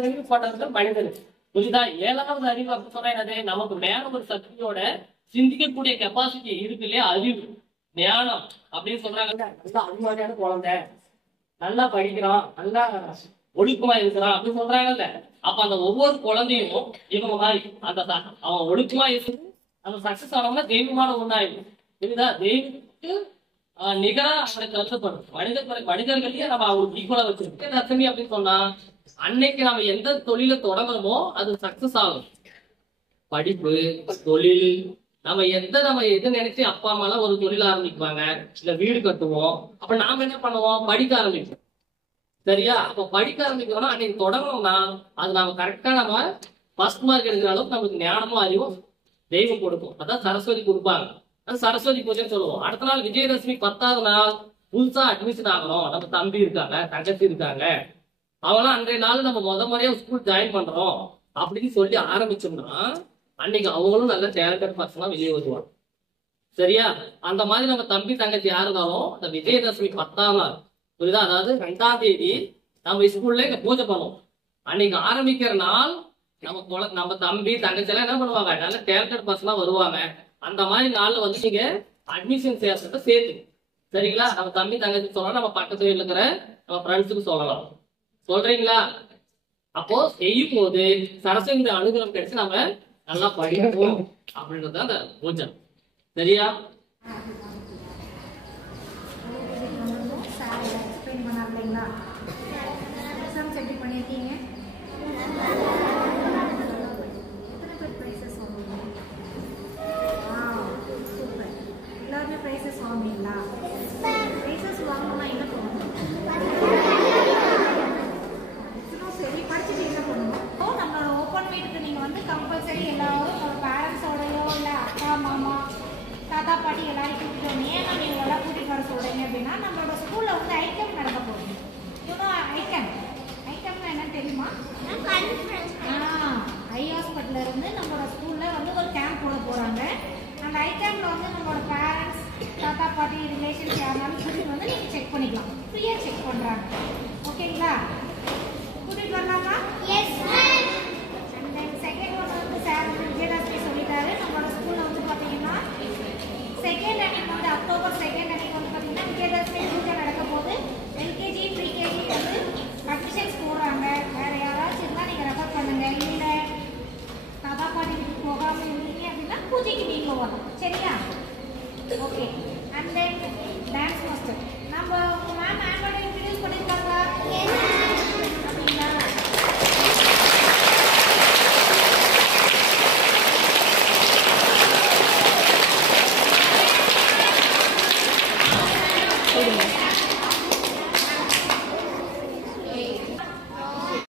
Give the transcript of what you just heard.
அறிவுப்பட்டவர்கள் மனிதன். புரியுதா? 7வது அறிவு அப்படி சொன்னா என்னது? நமக்கு மேல ஒரு சக்தியோட சிந்திக்கக்கூடிய கெப்பாசிட்டி இருக்கு இல்லையா? அறிவு ஞானம் அப்படின்னு சொல்றாங்க. நல்லா அறிவாளியான குழந்தை, நல்லா படிக்கிறான், நல்லா ஒழுக்கமா இருக்கிறான் அப்படின்னு சொல்றாங்கல்ல. அப்ப அந்த ஒவ்வொரு குழந்தையும் இவங்க மாதிரி அந்த அவன் ஒழுக்கமா இருந்து அந்த சக்சஸ் ஆனவங்க தெய்வமான ஒண்ணாயிடும். புரியுதா? தெய்வத்துக்கு நிகரா அவனை கருதப்படும். மனிதர்களையே நம்ம அவங்களுக்கு ஈக்குவலா வச்சிருக்கோம். லட்சுமி அப்படின்னு சொன்னா அன்னைக்கு நம்ம எந்த தொழில தொடங்குறோமோ அது சக்சஸ் ஆகும். படிப்பு, தொழில், நம்ம எது நினைச்சு அப்பா அம்மா எல்லாம் ஒரு தொழில் ஆரம்பிக்குவாங்க, இல்ல வீடு கட்டுவோம். அப்ப நாம என்ன பண்ணுவோம்? படிக்க ஆரம்பிப்போம். சரியா? அப்ப படிக்க ஆரம்பிக்கிறோம்னா அன்னைக்கு தொடங்கணும்னா அது நாம கரெக்டா நம்ம ஃபர்ஸ்ட் மார்க் எடுக்கிற அளவுக்கு நமக்கு ஞானமும் அறிவும் தெய்வம் கொடுக்கும். அதான் சரஸ்வதி கொடுப்பாங்க. அது சரஸ்வதி பூஜைன்னு சொல்லுவோம். அடுத்த நாள் விஜயதசமி 10வது நாள் புதுசா அட்மிஷன் ஆகணும். நம்ம தம்பி இருக்காங்க, தங்கச்சி இருக்காங்க, அவனா அன்றைய நாள் நம்ம முறையா ஸ்கூல் ஜாயின் பண்றோம் அப்படின்னு சொல்லி ஆரம்பிச்சோம்னா அன்னைக்கு அவங்களும் நல்ல டேலண்டட் பர்சனா வெளியே வருவாங்க. சரியா? அந்த மாதிரி நம்ம தம்பி தங்கச்சி யாரு இருந்தாலும் அந்த விஜயதசமி 10ஆம் நாள், புரியுதா? அதாவது 2ஆம் தேதி நம்ம ஸ்கூல்ல இங்க பூஜை பண்ணுவோம். அன்னைக்கு ஆரம்பிக்கிற நாள் நம்ம தம்பி தங்கச்சி எல்லாம் என்ன பண்ணுவாங்க? நல்ல டேலண்டட் பர்சனா வருவாங்க. அந்த மாதிரி நாள்ல வந்து நீங்க அட்மிஷன் சேர்த்து சேர்த்து, சரிங்களா? நம்ம தம்பி தங்கச்சி சொல்லலாம், நம்ம பக்கத்துல இருக்கிற நம்ம ஃப்ரெண்ட்ஸுக்கு சொல்லலாம். சொல்றீங்களா? அப்போ செய்யும் போது சரஸ்வதி அனுகிரகம் கிடைச்சு நம்ம நல்லா படிப்போம் அப்படின்றது அந்த பூஜை. சரியா? தாத்தா பாட்டி எல்லாரும் கூட்டிட்டு ஏன்னா நீங்க எல்லாம் கூட்டிட்டு வர சொல்றீங்க அப்படின்னா நம்மளோட ஸ்கூல்ல வந்து ஐட்டம் நடக்க போகுது. ஐட்டம்னா என்னன்னு தெரியுமா? ஐ ஹாஸ்பிட்டல்ல இருந்து நம்மளோட ஸ்கூல்ல வந்து ஒரு கேம்ப் போட போறாங்க. அந்த ஐட்டம்ல வந்து நம்மளோட பேரண்ட்ஸ், தாத்தா பாட்டி, ரிலேஷன்ஸ் யாராலும் கூட்டிட்டு வந்து நீங்க செக் பண்ணிக்கலாம். ஃப்ரீயா செக் பண்றாங்க. ஓகேங்களா? கூட்டிட்டு வரலாமா? Yes ma'am. And then second one வந்து சார் விஜயதாஸ்ரீ சொல்லிட்டாரு. நம்மளோட ஸ்கூல்ல வந்து பாத்தீங்கன்னா செகண்ட் அன்னைக்கு வந்து அக்டோபர் 2nd அன்னைக்கு வந்து பார்த்தீங்கன்னா விஜயதசமி பூஜை நடக்க போது எல்கேஜி ப்ரீகேஜி வந்து அட்மிஷன்ஸ் போடுறாங்க. வேற யாராச்சும் இருந்தால் நீங்கள் ரெஃபர் பண்ணுங்க. இல்லை தாத்தா பாட்டி வீட்டுக்கு போகாமல் இருந்தீங்க அப்படின்னா பூஜைக்கு நீங்கள் வரணும். சரியா? ஓகே. And then